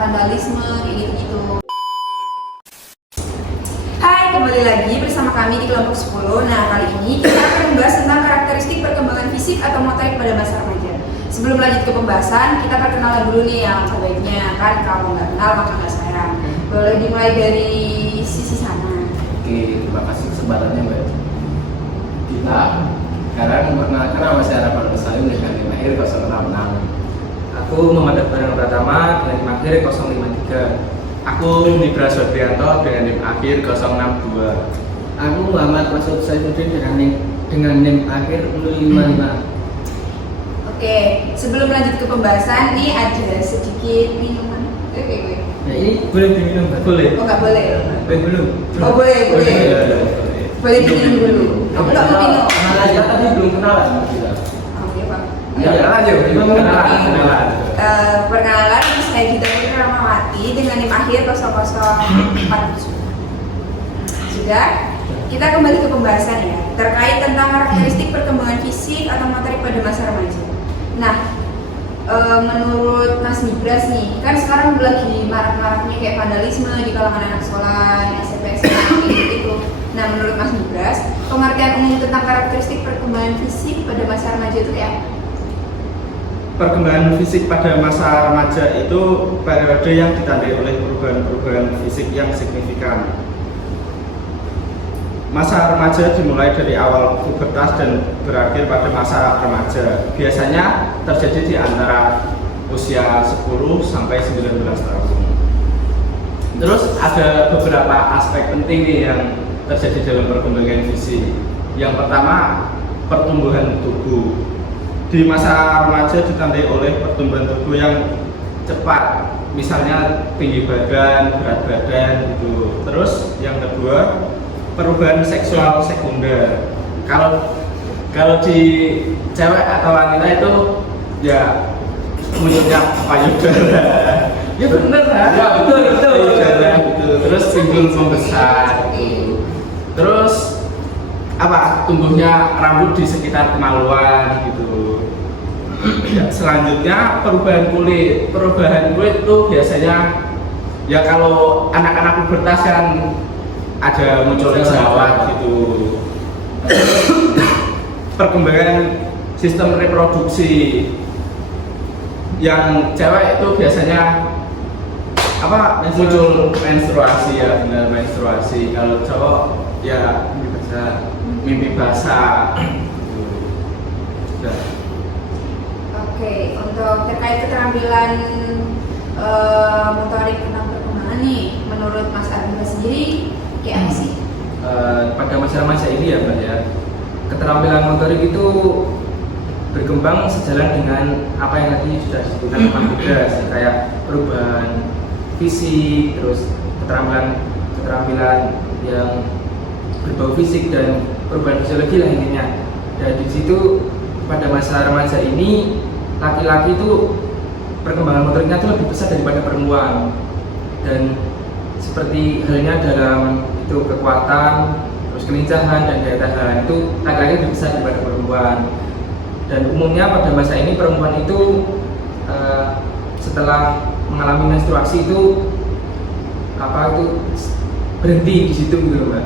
vandalisme, kayak gitu-gitu. Hai, kembali lagi bersama kami di kelompok 10. Nah, kali ini kita akan membahas tentang karakteristik perkembangan fisik atau motorik pada masa remaja. Sebelum lanjut ke pembahasan, kita perkenalan dulu nih yang sebaiknya. Kan kalau nggak kenal maka nggak sayang. Boleh dimulai dari sisi sana. Oke, terima kasih kesempatannya Mbak. Kita sekarang memperkenalkan nama saya Rafael Bersalim dengan NIM akhir 066. Aku Muhammad Barang Pratama dengan NIM akhir 053. Aku Nibra Sodrianto dengan NIM akhir 062. Aku Muhammad Masud Saifuddin dengan NIM akhir 055. Oke, sebelum lanjut ke pembahasan, nih ada sedikit minuman. Oke. Nah, ini boleh diminum Mbak? Boleh. Oh, nggak boleh. Belum. Oh, boleh. Boleh diminum dulu. Kamu nggak mau minum? Kenalan aja tadi belum kenalan kita. Oh, iya Pak. Ya, kenalan aja, kenalan. Perkenalan, saya Gita Putri Rahmawati dengan NIM akhir 0047. Sudah? Kita kembali ke pembahasan ya, terkait tentang karakteristik perkembangan fisik atau motorik pada masa remaja. Nah, menurut Mas Nibras nih, kan sekarang lagi marak-maraknya kayak vandalisme di kalangan anak sekolah, SMP, SMA, gitu. Nah, menurut Mas Nibras, pengertian umum tentang karakteristik perkembangan fisik pada masa remaja itu kayak apa? Perkembangan fisik pada masa remaja itu periode yang ditandai oleh perubahan-perubahan fisik yang signifikan. Masa remaja dimulai dari awal pubertas dan berakhir pada masa remaja. Biasanya terjadi di antara usia 10 sampai 19 tahun. Terus ada beberapa aspek penting nih yang terjadi dalam perkembangan fisik. Yang pertama, pertumbuhan tubuh. Di masa remaja ditandai oleh pertumbuhan tubuh yang cepat, misalnya tinggi badan, berat badan gitu. Terus yang kedua, perubahan seksual sekunder. Kalau di cewek atau wanita itu ya munculnya payudara. Ya bener kan? Ya betul. Payudara gitu. Terus pinggul membesar gitu. Terus tumbuhnya rambut di sekitar kemaluan gitu. Ya, selanjutnya perubahan kulit. Perubahan kulit itu biasanya ya kalau anak-anak pubertas kan ada munculnya jerawat gitu. Perkembangan sistem reproduksi. Yang cewek itu biasanya muncul menstruasi ya, benar menstruasi. Kalau cowok ya mimpi basah. Oke, untuk terkait keterampilan motorik tentang perkembangan nih, menurut Mas Arunda sendiri kayak apa sih? Pada masa remaja ini ya Mbak ya, keterampilan motorik itu berkembang sejalan dengan apa yang tadi sudah disebutkan Mas Nibras, kayak perubahan fisik, terus keterampilan yang berbau fisik dan perubahan fisiologi lah intinya. Dan di situ pada masa remaja ini laki-laki itu perkembangan motoriknya itu lebih besar daripada perempuan, dan seperti halnya dalam itu kekuatan, terus kelincahan dan daya tahan itu laki-laki lebih besar daripada perempuan. Dan umumnya pada masa ini perempuan itu setelah mengalami menstruasi itu berhenti di situ gitu Mbak.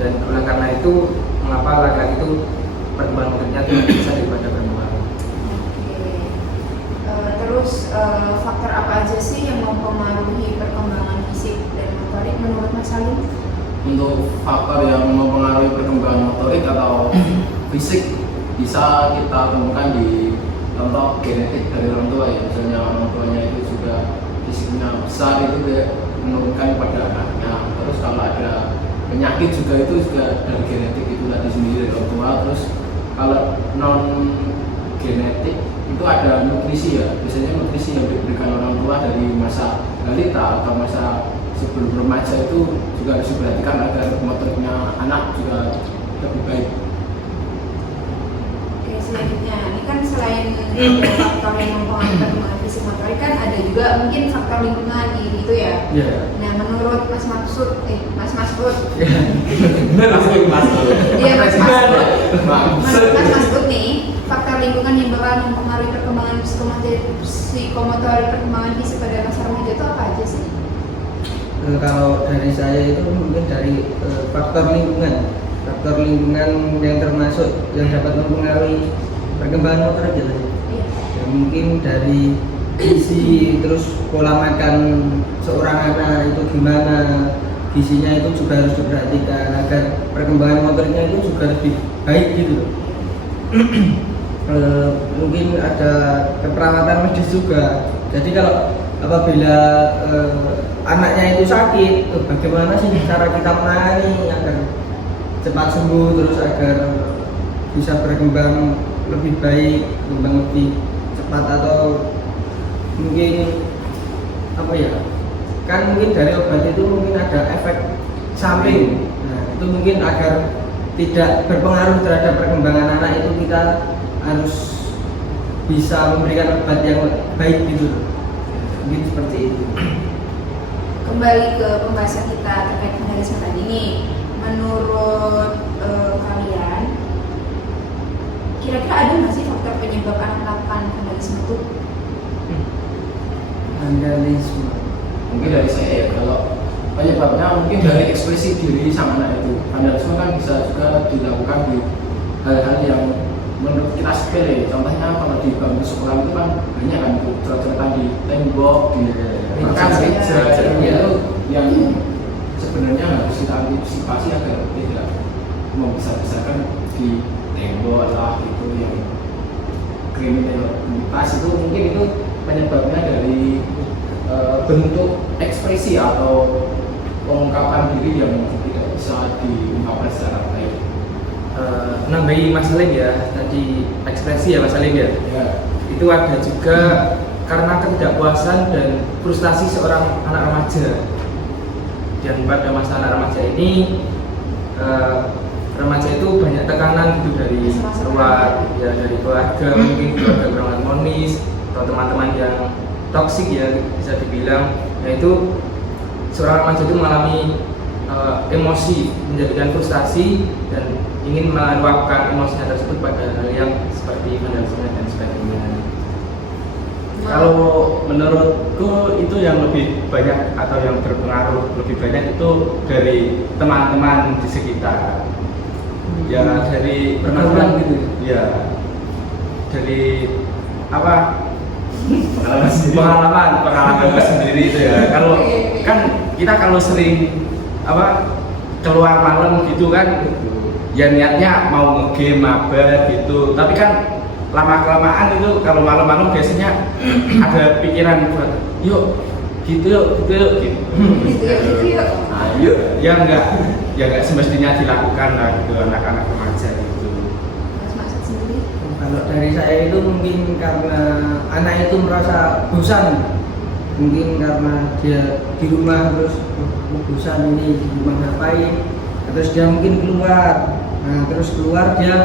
Dan oleh karena itu mengapa laki-laki itu perkembangan motoriknya itu lebih besar daripada perempuan. Terus faktor apa aja sih yang mempengaruhi perkembangan fisik dan motorik menurut Mas Salim? Untuk faktor yang mempengaruhi perkembangan motorik atau fisik bisa kita temukan di contoh genetik dari orang tua ya. Misalnya orang tuanya itu juga fisiknya besar, itu menurunkan pada anaknya. Terus kalau ada penyakit juga itu juga dari genetik itu tadi sendiri dari orang tua. Terus kalau non genetik itu ada nutrisi ya, biasanya nutrisi yang diberikan orang tua dari masa balita atau masa sebelum remaja itu juga harus diperhatikan agar motoriknya anak juga lebih baik. Oke, selanjutnya ini kan selain faktor yang mempengaruhi perkembangan fisik motorik kan ada juga mungkin faktor lingkungan gitu ya. Iya. Nah, menurut Mas Masud Iya. Mas Masud Iya, Mas Masud nih, faktor lingkungan yang bakal mempengaruhi perkembangan psikomotorik perkembangan fisik pada masa remaja itu apa kalau dari saya itu mungkin dari faktor lingkungan yang termasuk yang dapat mempengaruhi perkembangan motor aja tadi. Ya, mungkin dari gizi, terus pola makan seorang anak itu gimana, gizinya itu juga harus diperhatikan agar perkembangan motornya itu juga lebih baik gitu loh. Mungkin ada keperawatan medis juga. Jadi kalau apabila anaknya itu sakit, bagaimana sih cara kita menangani agar cepat sembuh, terus agar bisa berkembang lebih baik, berkembang lebih cepat, atau mungkin apa ya, kan mungkin dari obat itu mungkin ada efek samping. Nah itu mungkin agar tidak berpengaruh terhadap perkembangan anak itu kita harus bisa memberikan obat yang baik gitu, mungkin seperti itu. Kembali ke pembahasan kita terkait vandalisme tadi nih, menurut kalian kira-kira ada nggak sih faktor penyebab anak melakukan vandalisme itu? Vandalisme Mungkin dari saya ya, kalau penyebabnya mungkin dari ekspresi diri sang anak itu. Vandalisme kan bisa juga dilakukan di hal-hal yang menurut kita sepele. Contohnya kalau di bangku sekolah itu kan banyak kan coret-coretan di tembok, di meja, itu yang sebenarnya harus kita antisipasi agar tidak membesar-besarkan di tembok lah, itu yang kriminalitas itu mungkin itu penyebabnya dari bentuk ekspresi atau pengungkapan diri yang tidak bisa diungkapkan secara baik. Nambahi Mas Salim ya, tadi ekspresi ya Mas Salim ya. Itu ada juga karena ketidakpuasan dan frustasi seorang anak remaja. Dan pada masa anak remaja ini remaja itu banyak tekanan gitu dari luar, ya dari keluarga, mungkin keluarga kurang harmonis atau teman-teman yang toksik ya bisa dibilang. Nah itu seorang remaja itu mengalami emosi, menjadikan frustasi dan ingin meluapkan emosinya tersebut pada hal yang seperti vandalisme dan sebagainya. Kalau menurutku itu yang lebih banyak atau yang berpengaruh lebih banyak itu dari teman-teman di sekitar. Ya dari pergaulan gitu. Ya dari apa? pengalaman sendiri itu ya. Kalau kan kita kalau sering apa keluar malam gitu kan, ya niatnya mau nge-game mabar gitu, tapi kan lama-kelamaan itu kalau malam-malam biasanya ada pikiran buat yuk gitu. Nah, yuk ya enggak semestinya dilakukan lah gitu anak-anak remaja gitu. Mas Maksud sendiri? Kalau dari saya itu mungkin karena anak itu merasa bosan, mungkin karena dia di rumah terus bosan ini di rumah ngapain, terus dia mungkin keluar. Nah terus keluar dia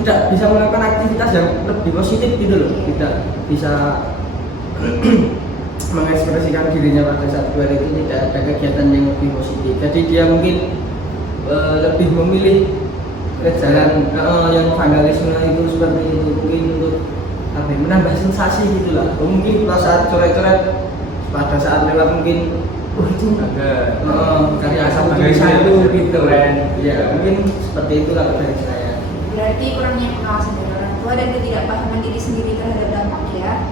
tidak bisa melakukan aktivitas yang lebih positif gitu loh, tidak bisa mengekspresikan dirinya pada saat keluar itu, tidak ada kegiatan yang lebih positif. Jadi dia mungkin lebih memilih ke jalan yang vandalisme itu seperti itu, mungkin untuk apa ya, menambah sensasi gitulah. Mungkin pada saat coret-coret pada saat lewat mungkin itu karya asal dari satu gitu ya, mungkin seperti itulah dari saya. Berarti kurangnya pengawasan dari orang tua dan ketidakpahaman diri sendiri terhadap dampak ya.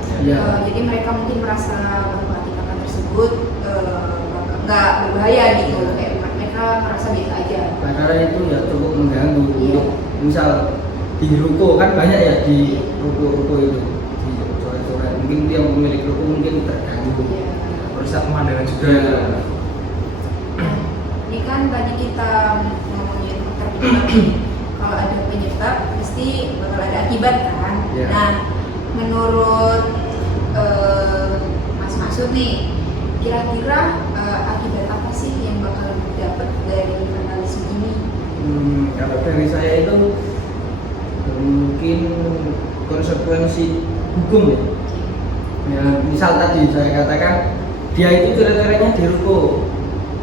Jadi mereka mungkin merasa bahwa tindakan tersebut nggak berbahaya gitu, kayak mereka merasa biasa aja. Karena itu ya cukup mengganggu. Misal di ruko kan banyak ya, di ruko itu di coret-coret, mungkin dia pemilik ruko mungkin terganggu. Merusak pemandangan juga. Nah, ini kan tadi kita ngomongin faktor penyebab. Kalau ada penyebab, pasti bakal ada akibat kan. Nah, menurut Mas Maksud nih, kira-kira akibat apa sih yang bakal didapat dari vandalisme ini? Kalau dari saya itu mungkin konsekuensi hukum ya. Ya, misal tadi saya katakan dia itu coret-coretnya di ruko.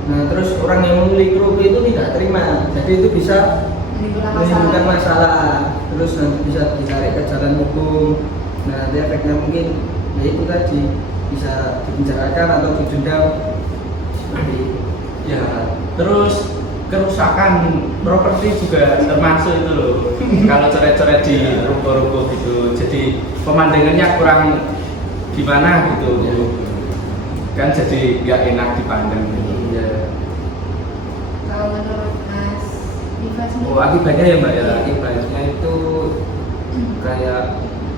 Nah, terus orang yang memiliki ruko itu tidak terima, jadi itu bisa menimbulkan masalah. Terus nanti bisa dicari ke jalan hukum. Nah, nanti efeknya mungkin ya itu tadi bisa dipenjarakan atau didenda seperti itu. Ya, terus kerusakan properti juga termasuk itu loh. Kalau coret-coret di ruko-ruko gitu, jadi pemandangannya kurang gimana gitu. Kan jadi nggak enak dipandang gitu. Ya. Kalau menurut Mas Diva sendiri? Oh, akibatnya ya Mbak ya, akibatnya itu kayak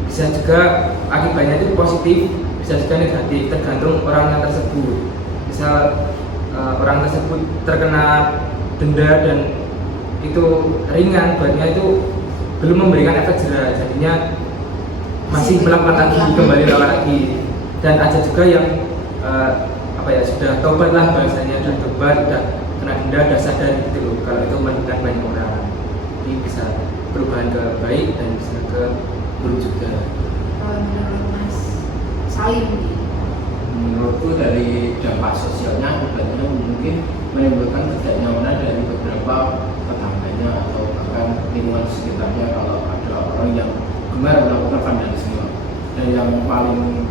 bisa juga akibatnya itu positif, bisa juga negatif, tergantung orangnya tersebut. Misal orang tersebut terkena denda dan itu ringan, buatnya itu belum memberikan efek jerah, jadinya masih melakukan lagi, kembali melakukan lagi. Dan ada juga yang sudah tobat lah bahasanya, sudah tobat, sudah kena denda, sudah sadar gitu loh, kalau itu merugikan banyak orang. Jadi bisa perubahan ke baik dan bisa ke buruk juga. Kalau menurut Mas Salim nih? Menurutku dari dampak sosialnya akibatnya mungkin menimbulkan ketidaknyamanan dari beberapa tetangganya atau bahkan lingkungan sekitarnya kalau ada orang yang gemar melakukan vandalisme. Dan yang paling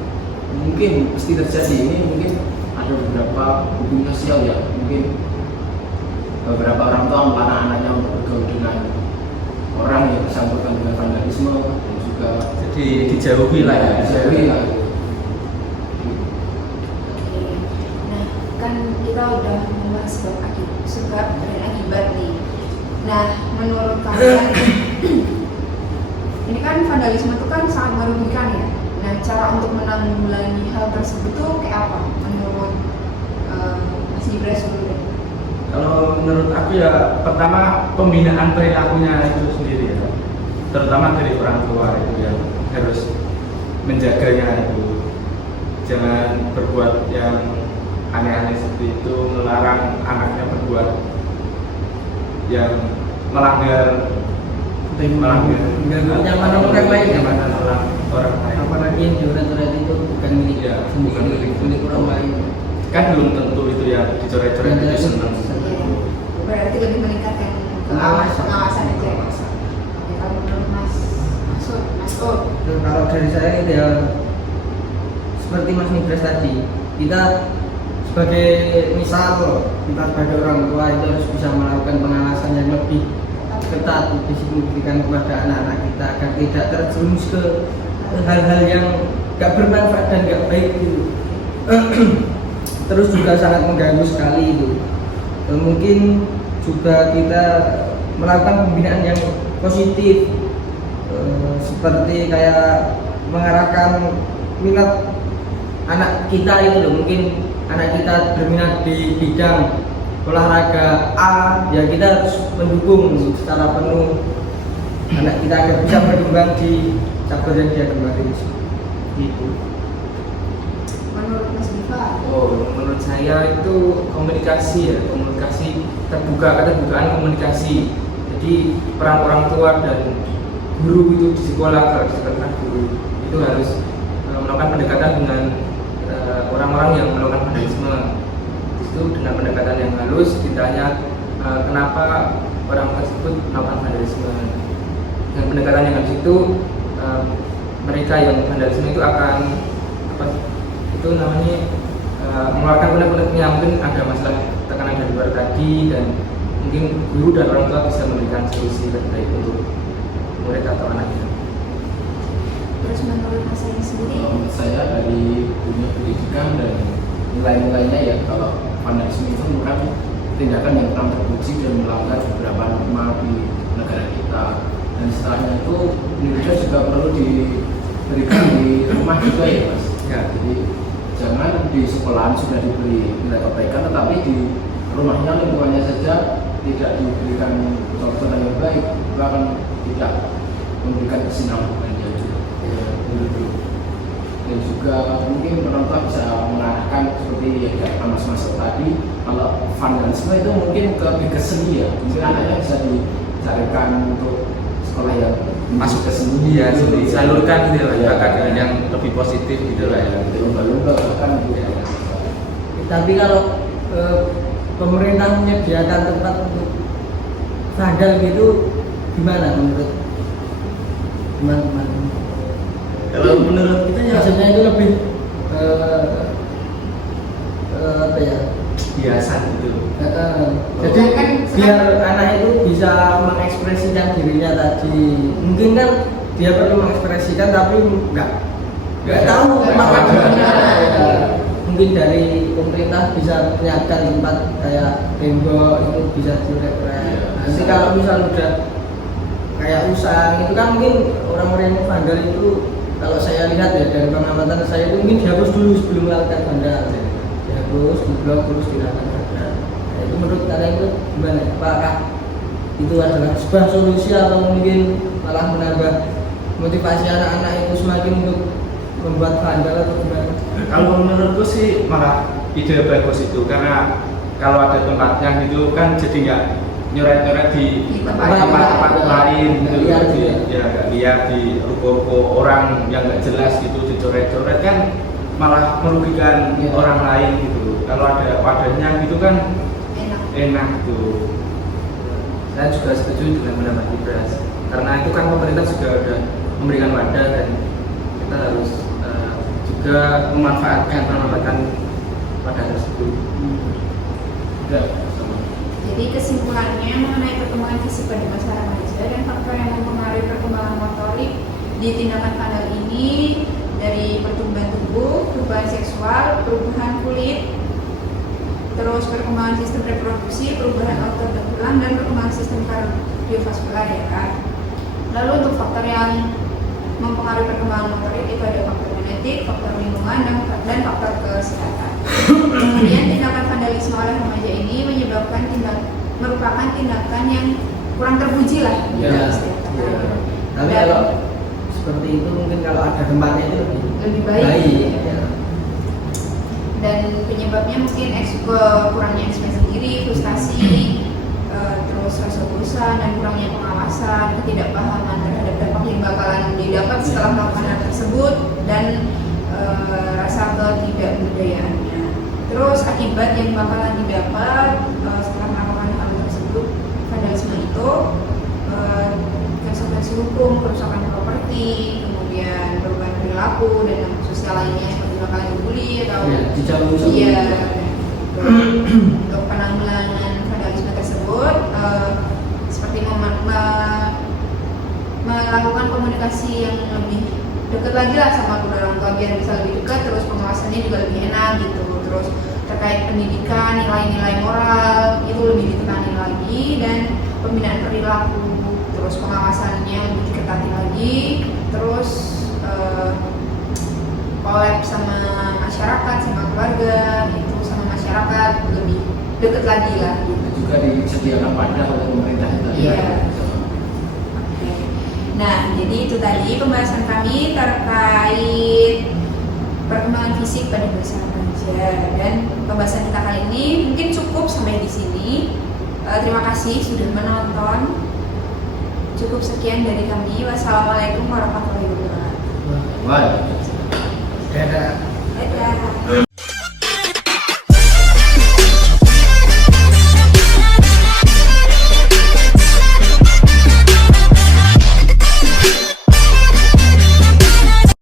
mungkin pasti terjadi ini mungkin ada beberapa hubungan sosial ya, mungkin beberapa orang tua melarang anaknya untuk bergaul dengan orang yang bersangkutan dengan vandalisme dan juga Jadi dijauhi lah ya. dijauhi lah. Nah, kan kita udah membahas sebab dan akibat nih. Nah, menurut kalian ini kan vandalisme itu kan sangat merugikan ya. Nah, cara untuk menanggulangi hal tersebut tuh kayak apa? Menurut Mas Ibras dulu deh. Kalau menurut aku ya pertama pembinaan perilakunya itu sendiri ya, terutama dari orang tua itu ya harus menjaganya itu, jangan berbuat yang aneh-aneh seperti itu, melarang anaknya berbuat yang melanggar Kenyamanan orang lain ya, kenyamanan orang lain. apalagi yang coret-coret itu bukan milik Ya, sendiri, bukan milik orang lain. Kan belum tentu itu ya dicoret-coret itu senang. Berarti lebih meningkatkan pengawasan aja. Oke, kalau menurut Mas Masud. Kalau dari saya itu ya seperti Mas Nibras tadi, kita sebagai kita sebagai orang tua itu harus bisa melakukan pengawasan yang lebih ketat, lebih signifikan kepada anak-anak kita agar tidak terjerumus ke hal-hal yang gak bermanfaat dan gak baik gitu. Terus juga sangat mengganggu sekali itu. Dan mungkin juga kita melakukan pembinaan yang positif, seperti kayak mengarahkan minat anak kita itu loh. Mungkin anak kita berminat di bidang olahraga A, ya kita harus mendukung secara penuh anak kita agar bisa berkembang di cabang yang dia kembali gitu. Menurut Mas Diva? Oh, menurut saya itu komunikasi ya, komunikasi terbuka, keterbukaan komunikasi. Jadi peran orang tua dan guru itu di sekolah, kalau di sekolah guru itu harus melakukan pendekatan dengan orang-orang yang melakukan vandalisme. Itu dengan pendekatan yang halus, ditanya kenapa orang tersebut melakukan vandalisme. Dengan pendekatan yang halus itu mereka yang vandalisme itu akan mengeluarkan unek-uneknya, mungkin ada masalah tekanan dari luar tadi, dan mungkin guru dan orang tua bisa memberikan solusi terbaik untuk murid atau anaknya. Terus menurut Mas Salim sendiri? Menurut saya dari dunia pendidikan dan nilai-nilainya ya, kalau vandalisme itu bukan tindakan yang kurang terpuji dan melanggar beberapa norma di negara kita. Dan setelahnya itu pendidikan juga perlu diberikan di rumah juga ya Mas. Ya, jadi jangan di sekolahan sudah diberi nilai kebaikan, tetapi di rumahnya, lingkungannya saja tidak diberikan contoh yang baik, bahkan tidak memberikan kesinambungan dan juga mungkin orang tua bisa mengarahkan seperti yang kata Mas Masuk tadi, kalau vandalisme itu mungkin ke seni ya, mungkin anaknya bisa dicarikan untuk sekolah yang Masuk ke seni ya, disalurkan gitu lah ya, keadaan yang lebih positif gitu lah ya. Lomba-lomba bahkan gitu ya. Tapi kalau pemerintah menyediakan tempat untuk vandal gitu, gimana menurut teman-teman? Kalau menurut kita ya Maksudnya itu lebih apa ya, biasa gitu. jadi biar anak itu bisa mengekspresikan dirinya tadi. Mungkin kan dia perlu mengekspresikan tapi nggak tahu maknanya. Mungkin dari pemerintah bisa menyiapkan tempat kayak tembok itu bisa direk-rek. Nanti kalau misal udah kayak usang itu kan mungkin orang-orang yang vandal itu, kalau saya lihat ya dari pengamatan saya itu mungkin dihapus dulu sebelum melakukan vandal. Dihapus, diblok, terus dilakukan vandal. Nah, itu menurut kalian itu gimana? Apakah itu adalah sebuah solusi atau mungkin malah menambah motivasi anak-anak itu semakin untuk membuat vandal atau gimana? Kalau menurutku sih malah ide bagus itu, karena kalau ada tempatnya gitu kan jadi nggak nyoret-nyoret di tempat-tempat lain gitu, ya nggak lihat di ruko-ruko orang yang nggak jelas gitu dicoret-coret kan malah merugikan orang lain gitu. Kalau ada wadahnya gitu kan enak gitu. Saya juga setuju dengan pendapat Ibras, karena itu kan pemerintah juga udah memberikan wadah dan kita harus juga memanfaatkan wadah tersebut. Jadi kesimpulannya mengenai perkembangan fisik pada masa remaja dan faktor yang mempengaruhi perkembangan motorik di tindakan vandal ini dari pertumbuhan tubuh, perubahan seksual, perubahan kulit, terus perkembangan sistem reproduksi, perubahan otot dan tulang, dan perkembangan sistem kardiovaskular ya kan. Lalu untuk faktor yang mempengaruhi perkembangan motorik itu ada faktor genetik, faktor lingkungan, dan faktor kesehatan. Kemudian tindakan vandalisme oleh remaja ini merupakan tindakan yang kurang terpuji lah. Tapi kalau seperti itu mungkin kalau ada tempatnya itu lebih baik. Ya. Dan penyebabnya mungkin kurangnya ekspresi diri, frustasi, terus rasa bosan dan kurangnya pengawasan, ketidakpahaman terhadap dampak yang bakalan didapat setelah melakukan hal tersebut, dan rasa ketidakbudayaannya. Terus akibat yang bakalan didapat setelah melakukan hal tersebut, vandalisme itu konsekuensi hukum, kerusakan properti, kemudian perubahan perilaku dan sosial lainnya seperti bakalan dibully atau untuk penanggulangan vandalisme tersebut seperti melakukan komunikasi yang lebih dekat lagi lah sama kedua orang tua biar bisa lebih dekat, terus pengawasannya juga lebih enak gitu. Terus terkait pendidikan, nilai-nilai moral itu lebih ditekanin lagi, dan pembinaan perilaku, terus pengawasannya lebih diketati lagi, terus collab sama masyarakat, sama keluarga, itu sama masyarakat lebih dekat lagi lah gitu. Juga disediakan wadah oleh pemerintah itu. Iya. Nah, jadi itu tadi pembahasan kami terkait perkembangan fisik pada masa remaja, dan pembahasan kita kali ini mungkin cukup sampai di sini. Terima kasih sudah menonton. Cukup sekian dari kami. Wassalamualaikum warahmatullahi wabarakatuh. Baik. Dadah. Dadah.